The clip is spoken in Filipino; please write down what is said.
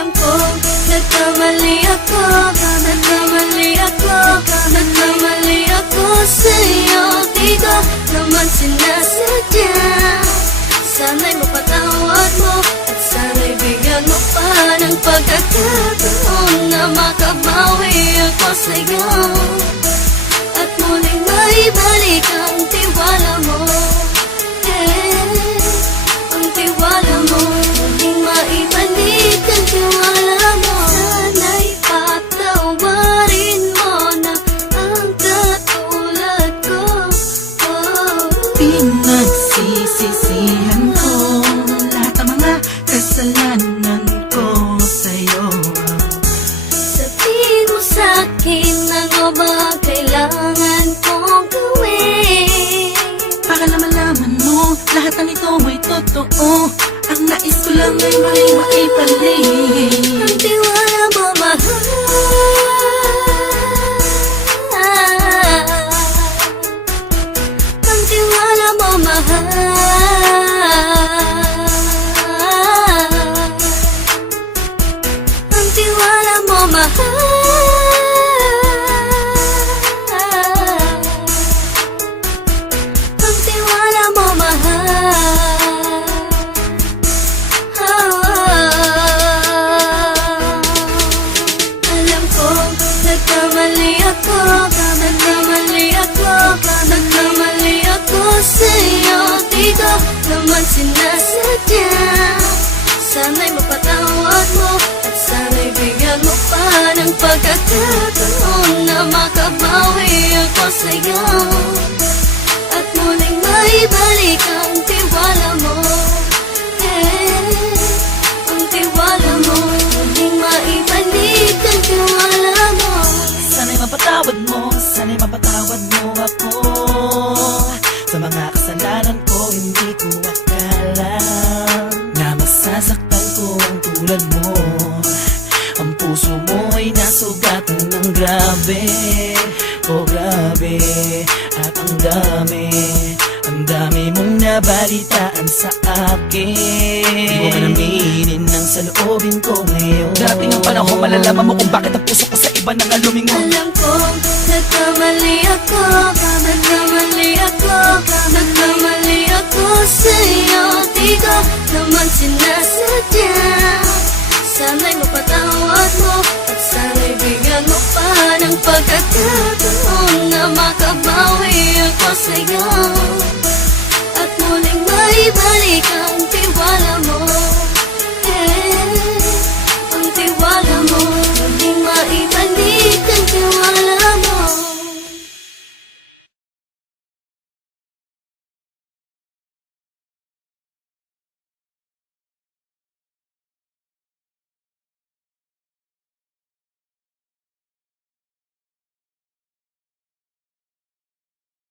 Alam ko, nagkamali ako, nagkamali ako, nagkamali ako sa'yo. Di ko naman sinasadya. Sana'y mapatawad mo at sana'y bigyan mo pa ng pagkakataon na makabawi ako sa'yo at muling maibalik ang tiwala mo. Ang tiwala mo, muling maibalik ang tiwala mo. Sana'y patawarin mo na ang katulad ko. Pinagsisisihan ko lahat ng mga kasalanan ko sa'yo. Sabihin mo sa'kin ano ba kailangan kong gawin Para malaman mo lahat ng ito ay totoo. Ang nais ko lang ay maibalik ang tiwala mo, mahal. Ang tiwala mo, mahal. Ang tiwala mo, mahal. Ang tiwala mo, mahal. Alam ko, nagkamali ako, nagkamali ako, nagkamali ako sa'yo. Di ko naman sinasadya. Sana'y mapatawad mo at sana'y bigyan mo pa ng pagkakataon na makabawi ako sa'yo at muling maibalik ang tiwala mo. Ang tiwala mo, muling maibalik ang tiwala mo. Sana'y mapatawad mo, sana'y mapatawad mo ako sa mga kasalanan ko. Hindi ko akala na masasaktan ko ang tulad mo. Ang puso mo ay nasugatan ng grabe, oh grabe. At ang dami mong nabalitaan sa akin. Di mo man aminin ang saloobin ko ngayon. Darating ang panahon, malalaman mo kung bakit ang puso ko sa iba nang lumingon. Alam ko, nagkamali ako, nagkamali ako, nagkamali ako sa'yo. Di ko naman sinasadya. Sana'y mapatawad mo at sana'y bigyan mo pa ng pagkakataon na makabawi ako sa'yo at muling maibalik ang tiwala mo.